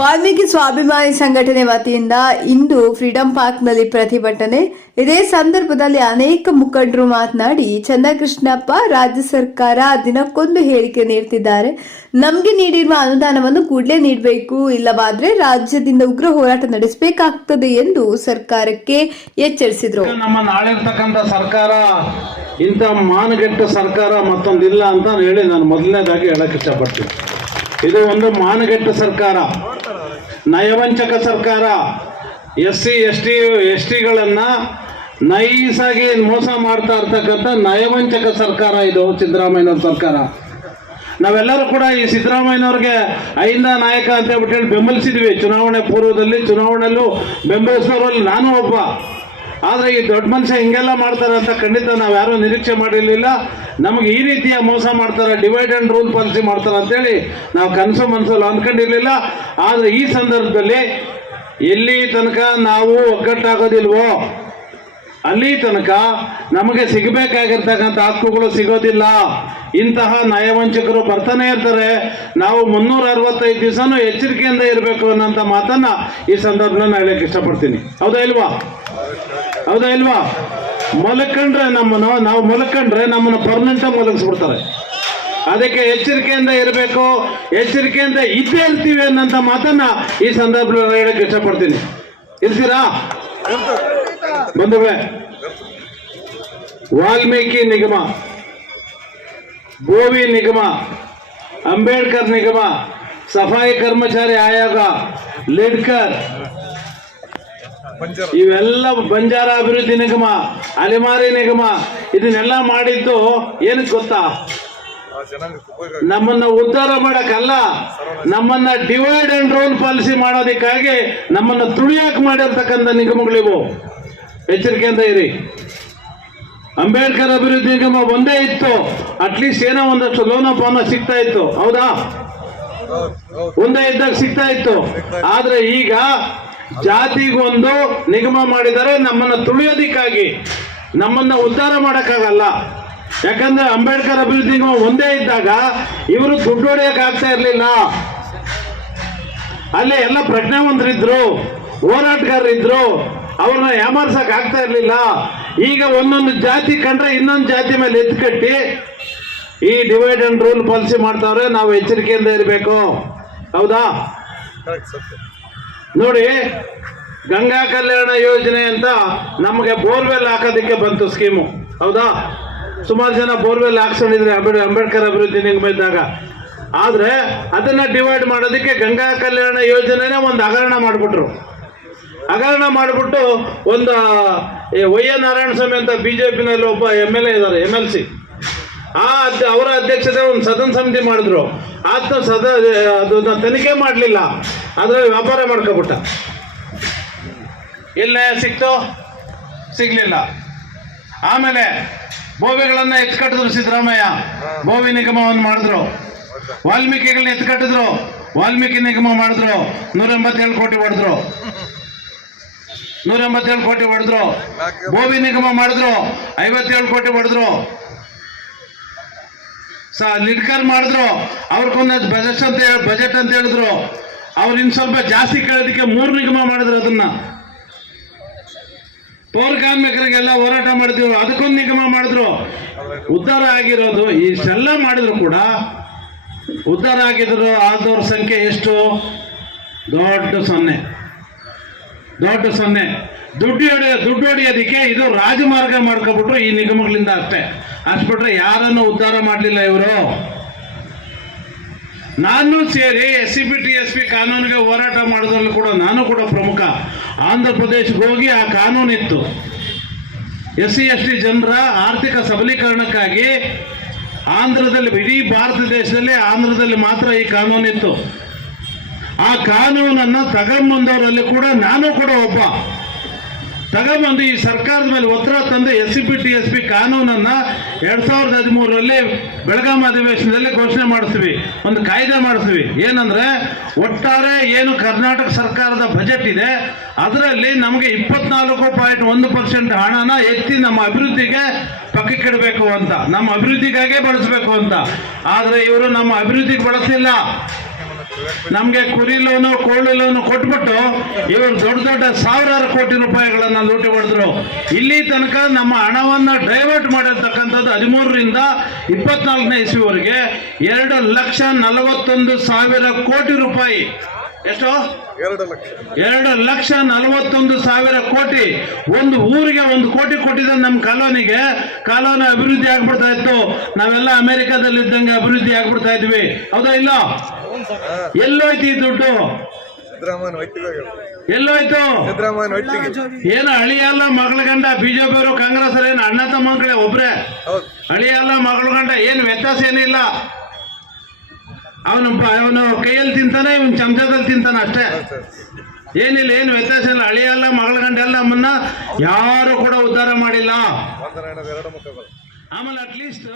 ವಾಲ್ಮೀಕಿ ಸ್ವಾಭಿಮಾನಿ ಸಂಘಟನೆ ವತಿಯಿಂದ ಇಂದು ಫ್ರೀಡಂ ಪಾರ್ಕ್ನಲ್ಲಿ ಪ್ರತಿಭಟನೆ. ಇದೇ ಸಂದರ್ಭದಲ್ಲಿ ಅನೇಕ ಮುಖಂಡರು ಮಾತನಾಡಿ, ಚಂದ್ರಕೃಷ್ಣಪ್ಪ ರಾಜ್ಯ ಸರ್ಕಾರ ದಿನಕ್ಕೊಂದು ಹೇಳಿಕೆ ನೀಡ್ತಿದ್ದಾರೆ. ನಮಗೆ ನೀಡಿರುವ ಅನುದಾನವನ್ನು ಕೂಡಲೇ ನೀಡಬೇಕು, ಇಲ್ಲವಾದ್ರೆ ರಾಜ್ಯದಿಂದ ಉಗ್ರ ಹೋರಾಟ ನಡೆಸಬೇಕಾಗ್ತದೆ ಎಂದು ಸರ್ಕಾರಕ್ಕೆ ಎಚ್ಚರಿಸಿದರು. ನಮ್ಮ ನಾಳೆ ಇರ್ತಕ್ಕಂಥ ಸರ್ಕಾರ ಇಂಥ ಮಾನಗೆಟ್ಟ ಸರ್ಕಾರ ಮತ್ತೊಂದಿಲ್ಲ ಅಂತ ಹೇಳಿ ನಾನು ಮೊದಲನೇದಾಗಿ ಹೇಳಕ್ ಇಷ್ಟಪಡ್ತೀನಿ. ಇದು ಒಂದು ಮಾನಗೆಟ್ಟ ಸರ್ಕಾರ. ನಯವಂಚಕ ಸರ್ಕಾರ S C S T S ಟಿಗಳನ್ನು ನೈಸಾಗಿ ಮೋಸ ಮಾಡ್ತಾ ಇರ್ತಕ್ಕಂಥ ನಯವಂಚಕ ಸರ್ಕಾರ ಇದು, ಸಿದ್ದರಾಮಯ್ಯನವ್ರ ಸರ್ಕಾರ. ನಾವೆಲ್ಲರೂ ಕೂಡ ಈ ಸಿದ್ದರಾಮಯ್ಯನವ್ರಿಗೆ ಐಂದ ನಾಯಕ ಅಂತ ಹೇಳ್ಬಿಟ್ಟು ಹೇಳಿ ಬೆಂಬಲಿಸಿದ್ವಿ. ಚುನಾವಣೆ ಪೂರ್ವದಲ್ಲಿ, ಚುನಾವಣೆಯಲ್ಲೂ ಬೆಂಬಲಿಸೋರಲ್ಲಿ ನಾನು ಒಬ್ಬ. ಆದರೆ ಈ ದೊಡ್ಡ ಮನುಷ್ಯ ಹಿಂಗೆಲ್ಲ ಮಾಡ್ತಾರೆ ಅಂತ ಖಂಡಿತ ನಾವು ಯಾರೂ ನಿರೀಕ್ಷೆ ಮಾಡಿರಲಿಲ್ಲ. ನಮಗೆ ಈ ರೀತಿಯ ಮೋಸ ಮಾಡ್ತಾರೆ ಡಿವೈಡ್ ಆ್ಯಂಡ್ ರೂಲ್ ಪಾಲಿಸಿ ಮಾಡ್ತಾರೆ ಅಂತೇಳಿ ನಾವು ಕನಸು ಮನಸ್ಸಲ್ಲಿ ಅಂದ್ಕೊಂಡಿರಲಿಲ್ಲ. ಆದರೆ ಈ ಸಂದರ್ಭದಲ್ಲಿ ಎಲ್ಲಿ ತನಕ ನಾವು ಒಗ್ಗಟ್ಟಾಗೋದಿಲ್ವೋ ಅಲ್ಲಿ ತನಕ ನಮಗೆ ಸಿಗಬೇಕಾಗಿರ್ತಕ್ಕಂಥ ಹಕ್ಕುಗಳು ಸಿಗೋದಿಲ್ಲ. ಇಂತಹ ನಯವಂಚಕರು ಬರ್ತಾನೆ ಇರ್ತಾರೆ. ನಾವು ಮುನ್ನೂರ ಅರವತ್ತೈದು ದಿವಸನೂ ಎಚ್ಚರಿಕೆಯಿಂದ ಇರಬೇಕು ಅನ್ನೋಂಥ ಮಾತನ್ನ ಈ ಸಂದರ್ಭದಲ್ಲಿ ನಾನು ಹೇಳಕ್ಕೆ ಇಷ್ಟಪಡ್ತೀನಿ. ಹೌದಾ ಇಲ್ವಾ? ಹೌದಾ ಇಲ್ವಾ? ಮಲಕೊಂಡ್ರೆ ನಮ್ಮನ್ನು, ನಾವು ಮಲಕೊಂಡ್ರೆ ನಮ್ಮನ್ನು ಪರ್ಮನೆಂಟ್ ಮಲಗಿಸ್ಬಿಡ್ತಾರೆ. ಅದಕ್ಕೆ ಎಚ್ಚರಿಕೆಯಿಂದ ಇರಬೇಕು, ಎಚ್ಚರಿಕೆಯಿಂದ ಇದ್ದೇ ಇರ್ತೀವಿ ಅನ್ನೋಂಥ ಮಾತನ್ನ ಈ ಸಂದರ್ಭದಲ್ಲಿ ಹೇಳಕ್ಕೆ ಇಷ್ಟಪಡ್ತೀನಿ. ಇರ್ತೀರಾ? ಬಂಧುಗಳೇ, ವಾಲ್ಮೀಕಿ ನಿಗಮ, ಗೋವಿ ನಿಗಮ, ಅಂಬೇಡ್ಕರ್ ನಿಗಮ, ಸಫಾಯಿ ಕರ್ಮಚಾರಿ ಆಯೋಗ, ಲಿಡ್ಕರ್, ಇವೆಲ್ಲ ಬಂಜಾರ ಅಭಿವೃದ್ಧಿ ನಿಗಮ, ಅಲೆಮಾರಿ ನಿಗಮ, ಇದನ್ನೆಲ್ಲ ಮಾಡಿದ್ದು ಏನಕ್ಕೆ ಗೊತ್ತಾ? ನಮ್ಮನ್ನ ಉದ್ಧಾರ ಮಾಡಕ್ಕಲ್ಲ, ನಮ್ಮನ್ನ ಡಿವೈಡ್ ಅಂಡ್ ರೋಲ್ ಪಾಲಿಸಿ ಮಾಡೋದಕ್ಕಾಗಿ ನಮ್ಮನ್ನ ತುಳಿಯಕ್ ಮಾಡಿರ್ತಕ್ಕಂಥ ನಿಗಮಗಳಿವು. ಎಚ್ಚರಿಕೆಯಿಂದ ಇರಿ. ಅಂಬೇಡ್ಕರ್ ಅಭಿವೃದ್ಧಿ ನಿಗಮ ಒಂದೇ ಇತ್ತು. ಅಟ್ಲೀಸ್ಟ್ ಏನೋ ಒಂದಷ್ಟು ಲೋನ ಪಾನ ಸಿಗ್ತಾ ಇತ್ತು. ಹೌದಾ? ಒಂದೇ ಇದ್ದಾಗ ಸಿಗ್ತಾ ಇತ್ತು. ಆದ್ರೆ ಈಗ ಜಾತಿಗೊಂದು ನಿಗಮ ಮಾಡಿದರೆ ನಮ್ಮನ್ನ ತುಳಿಯೋದಿಕ್ಕಾಗಿ, ನಮ್ಮನ್ನ ಉದ್ಧಾರ ಮಾಡಕ್ಕಾಗಲ್ಲ. ಯಾಕಂದ್ರೆ ಅಂಬೇಡ್ಕರ್ ಅಭಿವೃದ್ಧಿ ನಿಗಮ ಒಂದೇ ಇದ್ದಾಗ ಇವರು ದುಡ್ಡು ಹೊಡೆಯಕ್ ಆಗ್ತಾ ಇರ್ಲಿಲ್ಲ. ಅಲ್ಲಿ ಎಲ್ಲ ಪ್ರಜ್ಞಾವಂತರಿದ್ರು, ಹೋರಾಟಗಾರರಿದ್ರು. ಅವ್ರನ್ನ ಯಾಮಾರ್ಸಕ್ ಆಗ್ತಾ ಇರ್ಲಿಲ್ಲ. ಈಗ ಒಂದೊಂದು ಜಾತಿ ಕಂಡ್ರೆ ಇನ್ನೊಂದು ಜಾತಿ ಮೇಲೆ ಎತ್ಕಟ್ಟಿ ಈ ಡಿವೈಡ್ ಅಂಡ್ ರೂಲ್ ಪಾಲಿಸಿ ಮಾಡ್ತಾವ್ರೆ ನಾವು ಎಚ್ಚರಿಕೆಯಿಂದ ಇರಬೇಕು. ಹೌದಾ? ನೋಡಿ ಗಂಗಾ ಕಲ್ಯಾಣ ಯೋಜನೆ ಅಂತ ನಮಗೆ ಬೋರ್ವೆಲ್ ಹಾಕೋದಕ್ಕೆ ಬಂತು ಸ್ಕೀಮು. ಹೌದಾ? ಸುಮಾರು ಜನ ಬೋರ್ವೆಲ್ ಹಾಕ್ಸ್ಕೊಂಡಿದ್ರೆ ಅಂಬೇಡ್ ಅಂಬೇಡ್ಕರ್ ಅಭಿವೃದ್ಧಿ ನಿಗಮ ಇದ್ದಾಗ. ಆದರೆ ಅದನ್ನ ಡಿವೈಡ್ ಮಾಡೋದಕ್ಕೆ ಗಂಗಾ ಕಲ್ಯಾಣ ಯೋಜನೆನೇ ಒಂದು ಹಗರಣ ಮಾಡಿಬಿಟ್ರು. ಹಗರಣ ಮಾಡಿಬಿಟ್ಟು ಒಂದು ವೈ ಎ ನಾರಾಯಣ ಸ್ವಾಮಿ ಅಂತ ಬಿ ಜೆ ಪಿನಲ್ಲಿ ಒಬ್ಬ ಎಂ ಎಲ್ ಎ ಇದ್ದಾರೆ ಎಂ ಎಲ್ ಸಿ. ಆ ಅಧ್ಯ ಅವರ ಅಧ್ಯಕ್ಷತೆ ಒಂದು ಸದನ ಸಮಿತಿ ಮಾಡಿದ್ರು. ಆತ ಸದ ಅದನ್ನ ತನಿಖೆ ಮಾಡಲಿಲ್ಲ. ಅದರಲ್ಲಿ ವ್ಯಾಪಾರ ಮಾಡ್ಕೊಬಿಟ್ಟ. ಇಲ್ಲೇ ಸಿಕ್ತು? ಸಿಗ್ಲಿಲ್ಲ. ಆಮೇಲೆ ಬೋವಿಗಳನ್ನ ಎತ್ಕಟ್ಟಿದ್ರು ಸಿದ್ದರಾಮಯ್ಯ. ಬೋವಿ ನಿಗಮವನ್ನು ಮಾಡಿದ್ರು. ವಾಲ್ಮೀಕಿಗಳನ್ನ ಎತ್ಕಟ್ಟಿದ್ರು. ವಾಲ್ಮೀಕಿ ನಿಗಮ ಮಾಡಿದ್ರು. ನೂರ ಎಂಬತ್ತೇಳು ಕೋಟಿ ಹೊಡೆದ್ರು. ನೂರ ಎಂಬತ್ತೇಳು ಕೋಟಿ ಹೊಡೆದ್ರು. ಭೂಮಿ ನಿಗಮ ಮಾಡಿದ್ರು. ಐವತ್ತೇಳು ಕೋಟಿ ಹೊಡೆದ್ರು. ಲಿಡ್ಕರ್ ಮಾಡಿದ್ರು. ಅವ್ರಿಗೊಂದು ಬಜೆಟ್ ಅಂತ ಬಜೆಟ್ ಅಂತ ಹೇಳಿದ್ರು. ಅವ್ರು ಇನ್ನು ಸ್ವಲ್ಪ ಜಾಸ್ತಿ ಕೇಳೋದಕ್ಕೆ ಮೂರು ನಿಗಮ ಮಾಡಿದ್ರು ಅದನ್ನ. ಪೌರ ಕಾರ್ಮಿಕರಿಗೆಲ್ಲ ಹೋರಾಟ ಮಾಡಿದ್ರು. ಅದಕ್ಕೊಂದು ನಿಗಮ ಮಾಡಿದ್ರು. ಉದ್ಧಾರ ಆಗಿರೋದು ಇಷ್ಟೆಲ್ಲ ಮಾಡಿದ್ರು ಕೂಡ, ಉದ್ಧಾರ ಆಗಿದ್ರು, ಆದವ್ರ ಸಂಖ್ಯೆ ಎಷ್ಟು? ದೊಡ್ಡ ಸೊನ್ನೆ. ದೊಡ್ಡ ಸೊನ್ನೆ. ದುಡ್ಡು ಹೊಡೆಯ ದುಡ್ಡು ಹೊಡೆಯೋದಕ್ಕೆ ಇದು ರಾಜಮಾರ್ಗ ಮಾಡ್ಕೊಬಿಟ್ರು ಈ ನಿಗಮಗಳಿಂದ ಅಷ್ಟೇ. ಅಷ್ಟು ಯಾರನ್ನು ಉದ್ಧಾರ ಮಾಡಲಿಲ್ಲ ಇವರು. ನಾನು ಸೇರಿ S C B T S P ಕಾನೂನಿಗೆ ಹೋರಾಟ ಮಾಡೋದ್ರಲ್ಲಿ ಕೂಡ ನಾನು ಕೂಡ ಪ್ರಮುಖ. ಆಂಧ್ರ ಪ್ರದೇಶಕ್ಕೆ ಹೋಗಿ ಆ ಕಾನೂನಿತ್ತು. ಎಸ್ ಸಿ ಎಸ್ ಟಿ ಜನರ ಆರ್ಥಿಕ ಸಬಲೀಕರಣಕ್ಕಾಗಿ ಆಂಧ್ರದಲ್ಲಿ ಇಡೀ ಭಾರತ ದೇಶದಲ್ಲಿ ಆಂಧ್ರದಲ್ಲಿ ಮಾತ್ರ ಈ ಕಾನೂನಿತ್ತು. ಆ ಕಾನೂನನ್ನು ತಗೊಂಬಂದವರಲ್ಲಿ ಕೂಡ ನಾನು ಕೂಡ ಒಬ್ಬ. ತಗೊಂಬಂದು ಈ ಸರ್ಕಾರದ ಮೇಲೆ ಒತ್ತಡ ತಂದು S C P T S P ಕಾನೂನನ್ನ ಎರಡ್ ಸಾವಿರದ ಹದಿಮೂರರಲ್ಲಿ ಬೆಳಗಾಂ ಅಧಿವೇಶನದಲ್ಲಿ ಘೋಷಣೆ ಮಾಡಿಸ್ತೀವಿ ಒಂದು ಕಾಯ್ದೆ ಮಾಡಿಸ್ತೀವಿ ಏನಂದ್ರೆ ಒಟ್ಟಾರೆ ಏನು ಕರ್ನಾಟಕ ಸರ್ಕಾರದ ಬಜೆಟ್ ಇದೆ, ಅದರಲ್ಲಿ ನಮಗೆ ಇಪ್ಪತ್ನಾಲ್ಕು ಪಾಯಿಂಟ್ ಒಂದು ಪರ್ಸೆಂಟ್ ಹಣನ ಎತ್ತಿ ನಮ್ಮ ಅಭಿವೃದ್ಧಿಗೆ ಪಕ್ಕಕ್ಕಿಡಬೇಕು ಅಂತ. ನಮ್ಮ ಅಭಿವೃದ್ಧಿಗಾಗೇ ಬಳಸಬೇಕು ಅಂತ. ಆದರೆ ಇವರು ನಮ್ಮ ಅಭಿವೃದ್ಧಿಗೆ ಬಳಸಿಲ್ಲ. ನಮ್ಗೆ ಕುರಿ ಲೋನು ಕೋಳಿ ಲೋನು ಕೊಟ್ಬಿಟ್ಟು ಇವರು ದೊಡ್ಡ ದೊಡ್ಡ ಸಾವಿರಾರು ಕೋಟಿ ರೂಪಾಯಿಗಳನ್ನ ಲೂಟಿ ಹೊಡೆದ್ರು. ಇಲ್ಲಿ ತನಕ ನಮ್ಮ ಹಣವನ್ನು ಡೈವರ್ಟ್ ಮಾಡಿರ್ತಕ್ಕಂಥದ್ದು ಹದಿಮೂರರಿಂದ ಇಪ್ಪತ್ನಾಲ್ಕನೇ ಇಸ್ವಿವರೆಗೆ ಎರಡು ಲಕ್ಷ ನಲವತ್ತೊಂದು ಸಾವಿರ ಕೋಟಿ ರೂಪಾಯಿ. ಎಷ್ಟು? ಎರಡು ಲಕ್ಷ. ನಲವತ್ತೊಂದು ಸಾವಿರ ಕೋಟಿ. ಒಂದು ಊರಿಗೆ ಒಂದು ಕೋಟಿ ಕೊಟ್ಟಿದ್ದ ನಮ್ಮ ಕಾಲೋನಿಗೆ. ಕಾಲೋನಿ ಅಭಿವೃದ್ಧಿ ಆಗ್ಬಿಡ್ತಾ ಇತ್ತು. ನಾವೆಲ್ಲ ಅಮೆರಿಕಾದಲ್ಲಿ ಇದ್ದಂಗೆ ಅಭಿವೃದ್ಧಿ ಆಗ್ಬಿಡ್ತಾ ಇದ್ವಿ. ಹೌದಾ ಇಲ್ಲ? ಎಲ್ಲೋಯ್ತು ಈ ದುಡ್ಡು? ಎಲ್ಲೋಯ್ತು ಏನ ಅಳಿಯಲ್ಲ ಮಗಳ ಗಂಡ? ಬಿಜೆಪಿ ಅವರು ಕಾಂಗ್ರೆಸ್ ಅವರು ಏನು ಅಣ್ಣ ತಮ್ಮಂಗಳೇ ಒಬ್ರೆ? ಹಳಿಯಲ್ಲ ಅಳಿಯಲ್ಲ ಮಗಳ ಗಂಡ? ಏನು ವ್ಯತ್ಯಾಸ ಏನಿಲ್ಲ? ಅವನು ಅವನು ಕೈಯಲ್ಲಿ ತಿಂತಾನೆ ಇವನು ಚಮಚದಲ್ಲಿ ತಿಂತಾನೆ ಅಷ್ಟೇ. ಏನಿಲ್ಲ ಏನು ವ್ಯತ್ಯಾಸ ಇಲ್ಲ. ಅಳಿಯಲ್ಲ ಮಗಳ ಗಂಡ ಎಲ್ಲ ನಮ್ಮನ್ನ ಯಾರು ಕೂಡ ಉದ್ಧಾರ ಮಾಡಿಲ್ಲ. ಆಮೇಲೆ ಅಟ್ಲೀಸ್ಟ್